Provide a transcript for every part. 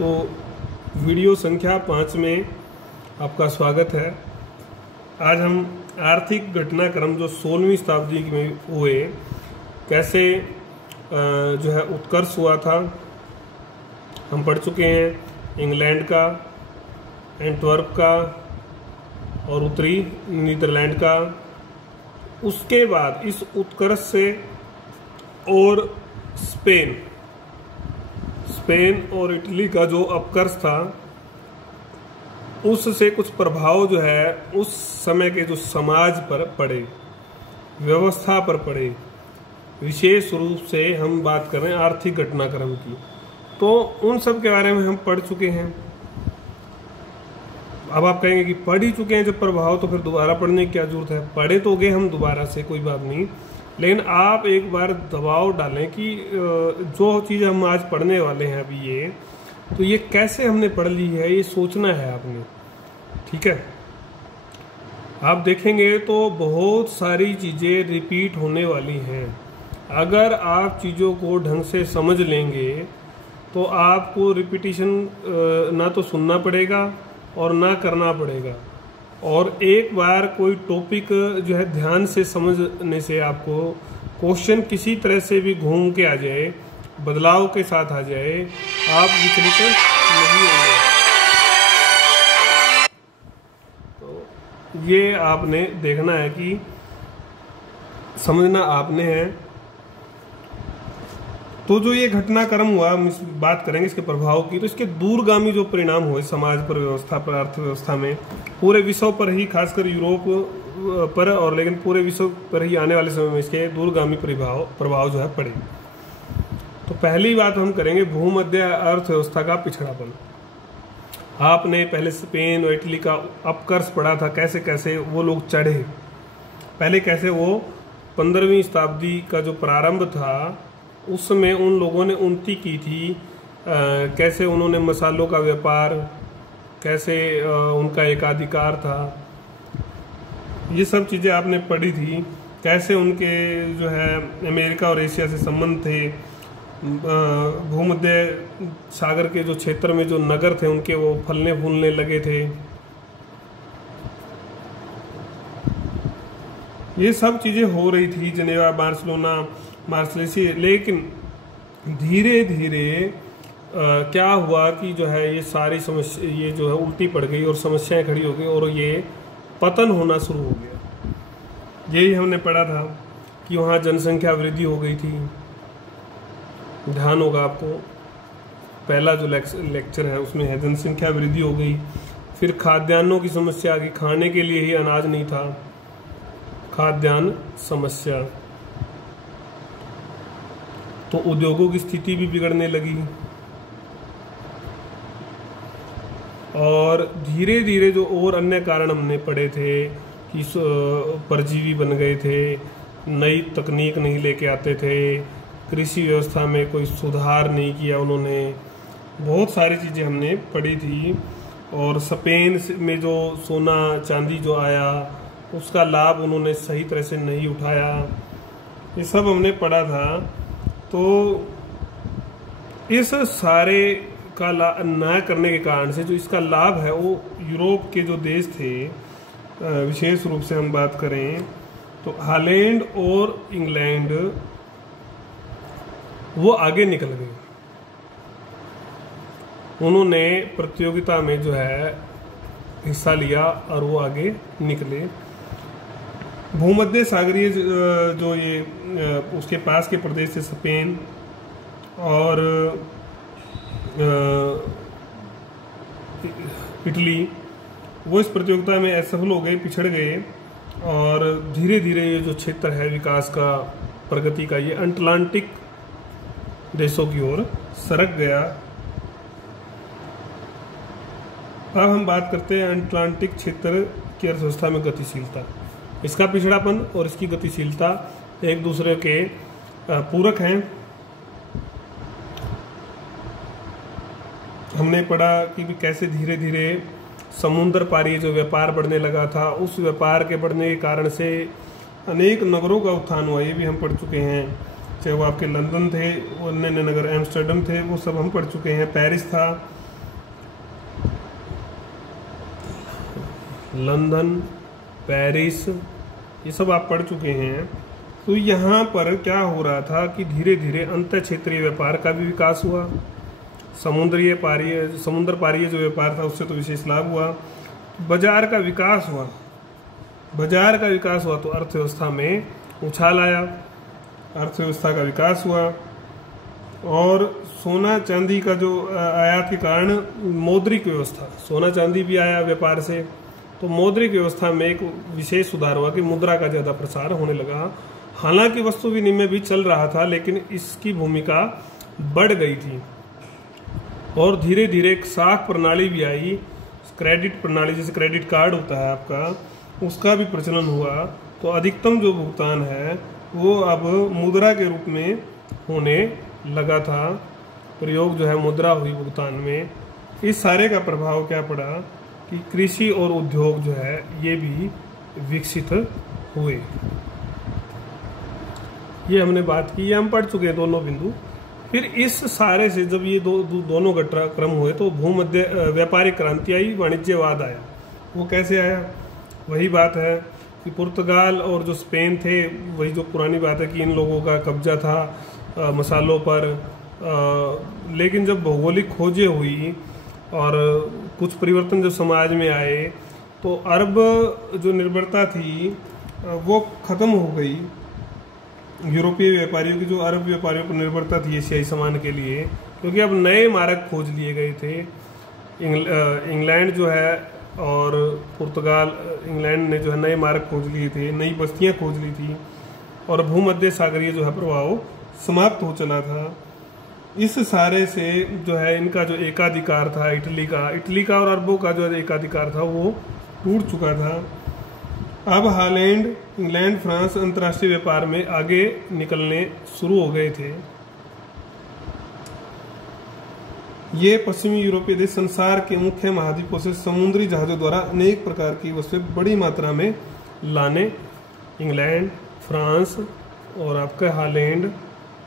तो वीडियो संख्या 5 में आपका स्वागत है। आज हम आर्थिक घटनाक्रम जो 16वीं शताब्दी में हुए, कैसे जो है उत्कर्ष हुआ था, हम पढ़ चुके हैं। इंग्लैंड का, एंटवर्प का और उत्तरी नीदरलैंड का। उसके बाद इस उत्कर्ष से और स्पेन और इटली का जो अपकर्ष था, उससे कुछ प्रभाव जो है उस समय के जो समाज पर पड़े, व्यवस्था पर पड़े। विशेष रूप से हम बात कर रहे हैं आर्थिक घटनाक्रम की, तो उन सब के बारे में हम पढ़ चुके हैं। अब आप कहेंगे कि पढ़ ही चुके हैं जब प्रभाव, तो फिर दोबारा पढ़ने की क्या जरूरत है। पढ़े तो गए हम दोबारा से, कोई बात नहीं, लेकिन आप एक बार दबाव डालें कि जो चीज़ हम आज पढ़ने वाले हैं अभी तो ये कैसे हमने पढ़ ली है, ये सोचना है आपने। ठीक है, आप देखेंगे तो बहुत सारी चीज़ें रिपीट होने वाली हैं। अगर आप चीज़ों को ढंग से समझ लेंगे तो आपको रिपीटिशन ना तो सुनना पड़ेगा और ना करना पड़ेगा। और एक बार कोई टॉपिक जो है ध्यान से समझने से आपको क्वेश्चन किसी तरह से भी घूम के आ जाए, बदलाव के साथ आ जाए, आप विचलित नहीं होंगे। तो ये आपने देखना है कि समझना आपने है। तो जो ये घटनाक्रम हुआ, हम बात करेंगे इसके प्रभाव की, तो इसके दूरगामी जो परिणाम हुए समाज पर, व्यवस्था पर, अर्थव्यवस्था में, पूरे विश्व पर ही, खासकर यूरोप पर, और लेकिन पूरे विश्व पर ही आने वाले समय में इसके दूरगामी प्रभाव जो है पड़े। तो पहली बात हम करेंगे भूमध्य अर्थव्यवस्था का पिछड़ापन। आपने पहले स्पेन और इटली का अपकर्ष पढ़ा था, कैसे कैसे वो लोग चढ़े। पहले कैसे वो 15वीं शताब्दी का जो प्रारंभ था उसमें उन लोगों ने उन्नति की थी। कैसे उन्होंने मसालों का व्यापार, कैसे उनका एकाधिकार था, ये सब चीज़ें आपने पढ़ी थी। कैसे उनके जो है अमेरिका और एशिया से संबंध थे। भूमध्य सागर के जो क्षेत्र में जो नगर थे उनके वो फलने फूलने लगे थे। ये सब चीज़ें हो रही थी, जनेवा, बार्सिलोना, मार्सलेसी। लेकिन धीरे धीरे क्या हुआ कि जो है ये सारी समस्या ये जो है उल्टी पड़ गई और समस्याएं खड़ी हो गई और ये पतन होना शुरू हो गया। यही हमने पढ़ा था कि वहाँ जनसंख्या वृद्धि हो गई थी। ध्यान होगा आपको, पहला जो लेक्चर है उसमें है जनसंख्या वृद्धि हो गई। फिर खाद्यान्नों की समस्या आ गई, खाने के लिए ही अनाज नहीं था, खाद्यान्न समस्या। तो उद्योगों की स्थिति भी बिगड़ने लगी और धीरे धीरे जो और अन्य कारण हमने पढ़े थे कि परजीवी बन गए थे, नई तकनीक नहीं लेके आते थे, कृषि व्यवस्था में कोई सुधार नहीं किया उन्होंने, बहुत सारी चीज़ें हमने पढ़ी थी। और स्पेन में जो सोना चांदी जो आया उसका लाभ उन्होंने सही तरह से नहीं उठाया, ये सब हमने पढ़ा था। तो इस सारे का न करने के कारण से जो इसका लाभ है वो यूरोप के जो देश थे, विशेष रूप से हम बात करें तो हॉलैंड और इंग्लैंड, वो आगे निकल गए। उन्होंने प्रतियोगिता में जो है हिस्सा लिया और वो आगे निकले। भूमध्य सागरीय जो ये उसके पास के प्रदेश थे, स्पेन और इटली, वो इस प्रतियोगिता में असफल हो गए, पिछड़ गए। और धीरे धीरे ये जो क्षेत्र है विकास का, प्रगति का, ये अटलांटिक देशों की ओर सरक गया। अब हम बात करते हैं अटलांटिक क्षेत्र की अर्थव्यवस्था में गतिशीलता। इसका पिछड़ापन और इसकी गतिशीलता एक दूसरे के पूरक हैं। हमने पढ़ा कि कैसे धीरे धीरे समुद्र पारी जो व्यापार बढ़ने लगा था, उस व्यापार के बढ़ने के कारण से अनेक नगरों का उत्थान हुआ, ये भी हम पढ़ चुके हैं। चाहे वो आपके लंदन थे, वो अन्य नगर एम्स्टर्डम थे, वो सब हम पढ़ चुके हैं। पेरिस था, लंदन, पेरिस, ये सब आप पढ़ चुके हैं। तो यहाँ पर क्या हो रहा था कि धीरे धीरे अंतर क्षेत्रीय व्यापार का भी विकास हुआ। समुद्र पारीय जो व्यापार था उससे तो विशेष लाभ हुआ। बाजार का विकास हुआ तो अर्थव्यवस्था में उछाल आया, अर्थव्यवस्था का विकास हुआ। और सोना चांदी का जो आयात के कारण मौद्रिक व्यवस्था, सोना चांदी भी आया व्यापार से, तो मौद्रिक व्यवस्था में एक विशेष सुधार हुआ कि मुद्रा का ज़्यादा प्रसार होने लगा। हालांकि वस्तु विनिमय भी चल रहा था, लेकिन इसकी भूमिका बढ़ गई थी। और धीरे धीरे एक साख प्रणाली भी आई, क्रेडिट प्रणाली, जैसे क्रेडिट कार्ड होता है आपका, उसका भी प्रचलन हुआ। तो अधिकतम जो भुगतान है वो अब मुद्रा के रूप में होने लगा था। प्रयोग जो है मुद्रा हुई भुगतान में। इस सारे का प्रभाव क्या पड़ा कि कृषि और उद्योग जो है ये भी विकसित हुए। ये हमने बात की, ये हम पढ़ चुके हैं दोनों बिंदु। फिर इस सारे से जब ये दोनों घटनाक्रम हुए तो भूमध्य व्यापारिक क्रांति आई, वाणिज्यवाद आया। वो कैसे आया? वही बात है कि पुर्तगाल और जो स्पेन थे, वही जो पुरानी बात है कि इन लोगों का कब्जा था मसालों पर। लेकिन जब भौगोलिक खोजें हुई और कुछ परिवर्तन जब समाज में आए तो अरब जो निर्भरता थी वो ख़त्म हो गई। यूरोपीय व्यापारियों की जो अरब व्यापारियों पर निर्भरता थी एशियाई सामान के लिए, क्योंकि अब नए मार्ग खोज लिए गए थे। इंग्लैंड जो है और पुर्तगाल, इंग्लैंड ने जो है नए मार्ग खोज लिए थे, नई बस्तियां खोज ली थी, और भूमध्य सागरीय जो है प्रभाव समाप्त हो चला था। इस सारे से जो है इनका जो एकाधिकार था इटली का और अरबों का जो एकाधिकार था वो टूट चुका था। अब हॉलैंड, इंग्लैंड, फ्रांस अंतर्राष्ट्रीय व्यापार में आगे निकलने शुरू हो गए थे। ये पश्चिमी यूरोपीय देश संसार के मुख्य महाद्वीपों से समुद्री जहाजों द्वारा अनेक प्रकार की वस्तुएं बड़ी मात्रा में लाने, इंग्लैंड, फ्रांस और आपका हॉलैंड,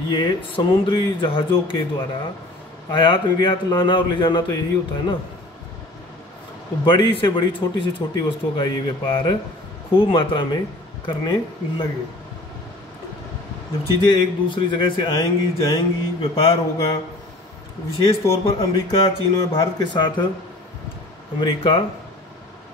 ये समुद्री जहाजों के द्वारा आयात निर्यात लाना और ले जाना, तो यही होता है ना। तो बड़ी से बड़ी, छोटी से छोटी वस्तुओं का ये व्यापार खूब मात्रा में करने लगे। जब चीज़ें एक दूसरी जगह से आएंगी जाएंगी, व्यापार होगा। विशेष तौर पर अमेरिका, चीन और भारत के साथ, अमेरिका,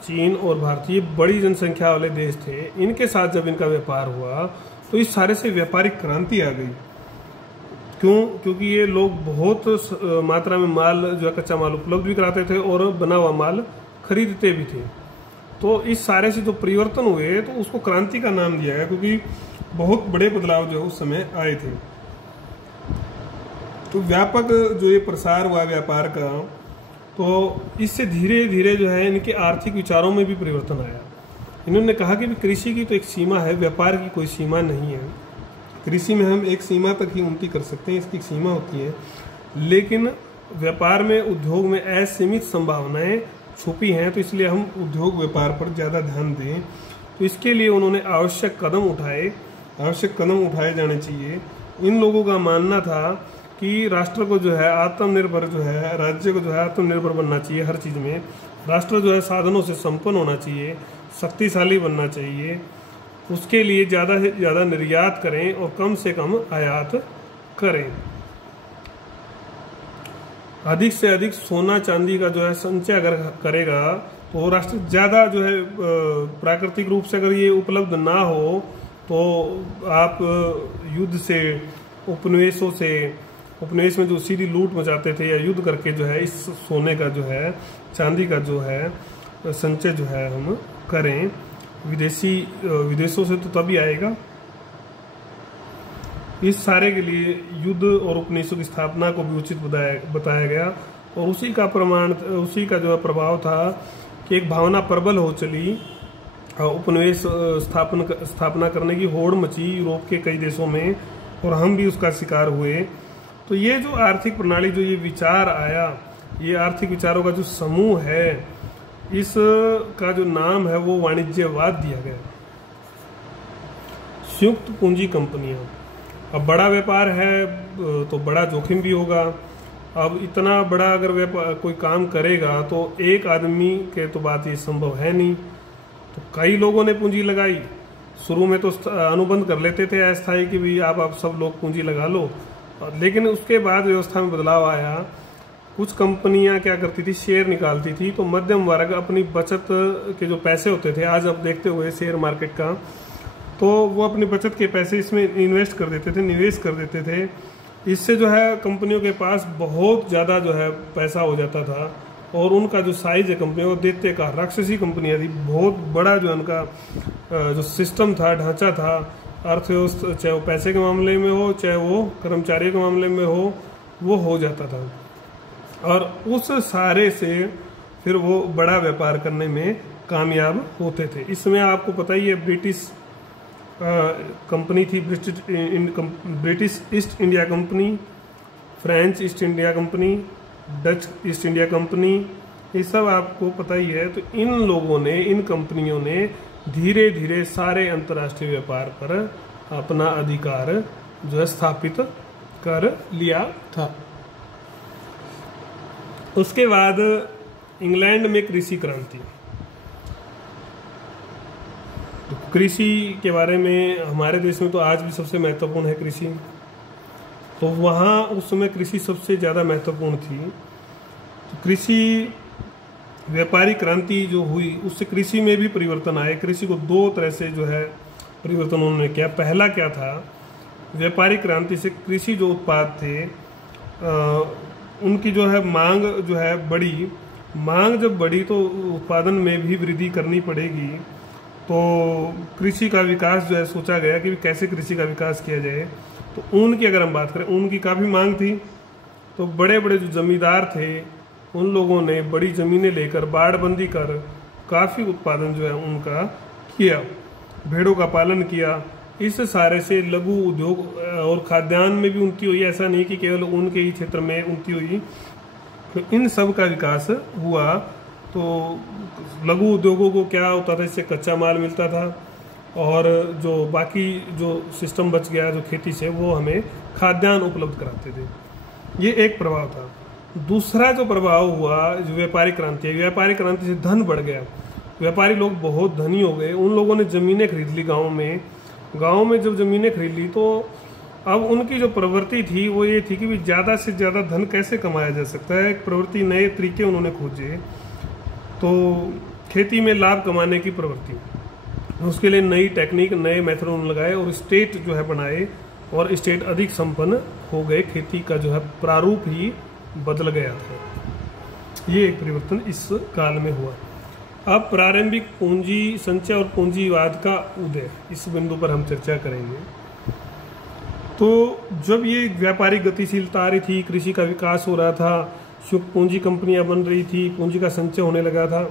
चीन और भारत ये बड़ी जनसंख्या वाले देश थे, इनके साथ जब इनका व्यापार हुआ तो इस सारे से व्यापारिक क्रांति आ गई। क्यों? क्योंकि ये लोग बहुत मात्रा में माल जो है कच्चा माल उपलब्ध भी कराते थे और बना हुआ माल खरीदते भी थे। तो इस सारे से जो परिवर्तन हुए तो उसको क्रांति का नाम दिया गया, क्योंकि बहुत बड़े बदलाव जो उस समय आए थे। तो व्यापक जो ये प्रसार हुआ व्यापार का, तो इससे धीरे धीरे जो है इनके आर्थिक विचारों में भी परिवर्तन आया। इन्होंने कहा कि कृषि की तो एक सीमा है, व्यापार की कोई सीमा नहीं है। कृषि में हम एक सीमा तक ही उन्नति कर सकते हैं, इसकी एक सीमा होती है, लेकिन व्यापार में, उद्योग में असीमित संभावनाएं छुपी हैं, तो इसलिए हम उद्योग व्यापार पर ज़्यादा ध्यान दें। तो इसके लिए उन्होंने आवश्यक कदम उठाए जाने चाहिए। इन लोगों का मानना था कि राष्ट्र को जो है आत्मनिर्भर, जो है राज्य को जो है आत्मनिर्भर बनना चाहिए हर चीज़ में। राष्ट्र जो है साधनों से संपन्न होना चाहिए, शक्तिशाली बनना चाहिए। उसके लिए ज़्यादा से ज़्यादा निर्यात करें और कम से कम आयात करें। अधिक से अधिक सोना चांदी का जो है संचय अगर करेगा तो राष्ट्र ज़्यादा जो है, प्राकृतिक रूप से अगर ये उपलब्ध ना हो तो आप युद्ध से, उपनिवेश में जो सीधी लूट मचाते थे या युद्ध करके जो है इस सोने का जो है, चांदी का जो है संचय जो है हम करें। विदेशों से तो तभी आएगा। इस सारे के लिए युद्ध और उपनिवेशों की स्थापना को भी उचित बताया गया, और उसी का जो प्रभाव था कि एक भावना प्रबल हो चली। उपनिवेश स्थापना करने की होड़ मची यूरोप के कई देशों में, और हम भी उसका शिकार हुए। तो ये जो आर्थिक प्रणाली, जो ये विचार आया, ये आर्थिक विचारों का जो समूह है, इस का जो नाम है वो वाणिज्यवाद दिया गया। संयुक्त पूंजी कंपनियां, अब बड़ा व्यापार है तो बड़ा जोखिम भी होगा। अब इतना बड़ा अगर व्यापार कोई काम करेगा तो एक आदमी के तो बात ये संभव है नहीं। तो कई लोगों ने पूंजी लगाई। शुरू में तो अनुबंध कर लेते थे अस्थायी कि भाई आप सब लोग पूंजी लगा लो, लेकिन उसके बाद व्यवस्था में बदलाव आया। कुछ कंपनियां क्या करती थी, शेयर निकालती थी, तो मध्यम वर्ग अपनी बचत के जो पैसे होते थे, आज आप देखते हुए शेयर मार्केट का, तो वो अपनी बचत के पैसे इसमें इन्वेस्ट कर देते थे, निवेश कर देते थे। इससे जो है कंपनियों के पास बहुत ज़्यादा जो है पैसा हो जाता था, और उनका जो साइज है कंपनी, वो देखते का राक्षसी कंपनियां थी, बहुत बड़ा जो उनका जो सिस्टम था, ढांचा था, अर्थव्यवस्था, चाहे वो पैसे के मामले में हो, चाहे वो कर्मचारियों के मामले में वो हो जाता था। और उस सारे से फिर वो बड़ा व्यापार करने में कामयाब होते थे। इसमें आपको पता ही है, ब्रिटिश कंपनी थी, British east India company, French east India company, Dutch east India company, ये सब आपको पता ही है। तो इन लोगों ने, इन कंपनियों ने धीरे धीरे सारे अंतर्राष्ट्रीय व्यापार पर अपना अधिकार जो है स्थापित कर लिया था। उसके बाद इंग्लैंड में कृषि क्रांति। तो कृषि के बारे में हमारे देश में तो आज भी सबसे महत्वपूर्ण है कृषि, तो वहाँ उस समय कृषि सबसे ज़्यादा महत्वपूर्ण थी। तो कृषि व्यापारी क्रांति जो हुई, उससे कृषि में भी परिवर्तन आए। कृषि को दो तरह से जो है परिवर्तन उन्होंने किया। पहला क्या था, व्यापारी क्रांति से कृषि जो उत्पाद थे उनकी जो है मांग जो है बढ़ी। मांग जब बढ़ी तो उत्पादन में भी वृद्धि करनी पड़ेगी। तो कृषि का विकास जो है सोचा गया कि कैसे कृषि का विकास किया जाए। तो ऊन की अगर हम बात करें, ऊन की काफ़ी मांग थी, तो बड़े बड़े जो जमींदार थे उन लोगों ने बड़ी ज़मीनें लेकर बाड़बंदी कर काफ़ी उत्पादन जो है उनका किया, भेड़ों का पालन किया। इस सारे से लघु उद्योग और खाद्यान्न में भी उन्नति हुई। ऐसा नहीं कि केवल ऊन के ही क्षेत्र में उन्नति हुई, तो इन सब का विकास हुआ। तो लघु उद्योगों को क्या होता था, इससे कच्चा माल मिलता था, और जो बाकी जो सिस्टम बच गया जो खेती से, वो हमें खाद्यान्न उपलब्ध कराते थे। ये एक प्रभाव था। दूसरा जो प्रभाव हुआ, जो व्यापारी क्रांति है, व्यापारी क्रांति से धन बढ़ गया। व्यापारी लोग बहुत धनी हो गए। उन लोगों ने ज़मीनें खरीद ली गाँव में जब ज़मीनें खरीद ली, तो अब उनकी जो प्रवृत्ति थी वो ये थी कि भी ज़्यादा से ज़्यादा धन कैसे कमाया जा सकता है। एक प्रवृत्ति, नए तरीके उन्होंने खोजे, तो खेती में लाभ कमाने की प्रवृत्ति, उसके लिए नई टेक्निक, नए मेथड उन्होंने लगाए, और स्टेट जो है बनाए, और स्टेट अधिक संपन्न हो गए। खेती का जो है प्रारूप ही बदल गया था। ये एक परिवर्तन इस काल में हुआ। अब प्रारंभिक पूंजी संचय और पूंजीवाद का उदय, इस बिंदु पर हम चर्चा करेंगे। तो जब ये व्यापारिक गतिशीलता आ रही थी, कृषि का विकास हो रहा था, शुष्क पूंजी कंपनियां बन रही थी, पूंजी का संचय होने लगा था,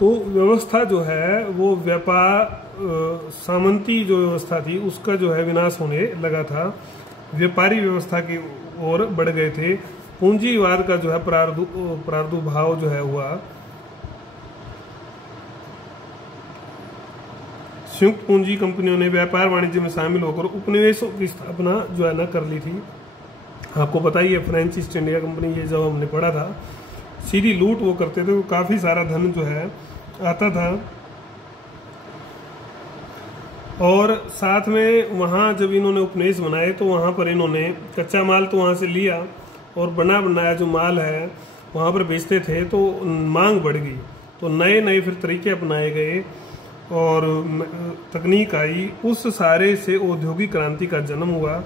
तो व्यवस्था जो है वो व्यापार सामंती जो व्यवस्था थी उसका जो है विनाश होने लगा था। व्यापारी व्यवस्था की ओर बढ़ गए थे। पूंजीवाद का जो है प्रादुर्भाव जो है हुआ। संयुक्त पूंजी कंपनियों ने व्यापार वाणिज्य में शामिल होकर उपनिवेशों की स्थापना जो है ना कर ली थी। आपको पता ही है, फ्रेंच ईस्ट इंडिया कंपनी, ये जब हमने पढ़ा था, सीधी लूट वो करते थे, तो काफ़ी सारा धन जो है आता था। और साथ में वहाँ जब इन्होंने उपनिवेश बनाए, तो वहाँ पर इन्होंने कच्चा माल तो वहाँ से लिया, और बना बनाया जो माल है वहाँ पर बेचते थे, तो मांग बढ़ गई। तो नए नए फिर तरीके अपनाए गए और तकनीक आई। उस सारे से औद्योगिक क्रांति का जन्म हुआ,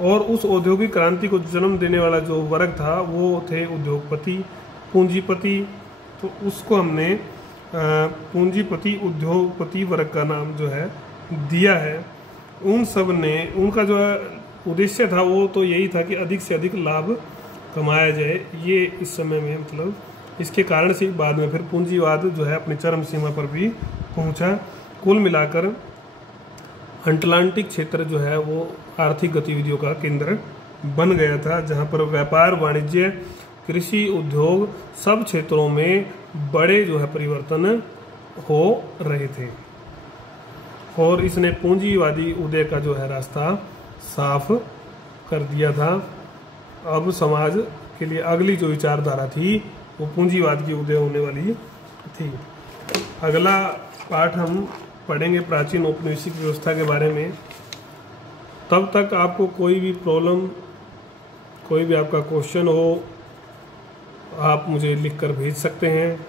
और उस औद्योगिक क्रांति को जन्म देने वाला जो वर्ग था वो थे उद्योगपति, पूंजीपति। तो उसको हमने पूंजीपति उद्योगपति वर्ग का नाम जो है दिया है। उन सब ने, उनका जो उद्देश्य था वो तो यही था कि अधिक से अधिक लाभ कमाया जाए। ये इस समय में मतलब इसके कारण से बाद में फिर पूंजीवाद जो है अपनी चरम सीमा पर भी पहुंचा। कुल मिलाकर अटलांटिक क्षेत्र जो है वो आर्थिक गतिविधियों का केंद्र बन गया था, जहां पर व्यापार, वाणिज्य, कृषि, उद्योग सब क्षेत्रों में बड़े जो है परिवर्तन हो रहे थे, और इसने पूंजीवादी उदय का जो है रास्ता साफ कर दिया था। अब समाज के लिए अगली जो विचारधारा थी वो पूंजीवाद की उदय होने वाली थी। अगला पाठ हम पढ़ेंगे प्राचीन औपनिवेशिक व्यवस्था के बारे में। तब तक आपको कोई भी प्रॉब्लम, कोई भी आपका क्वेश्चन हो, आप मुझे लिख कर भेज सकते हैं।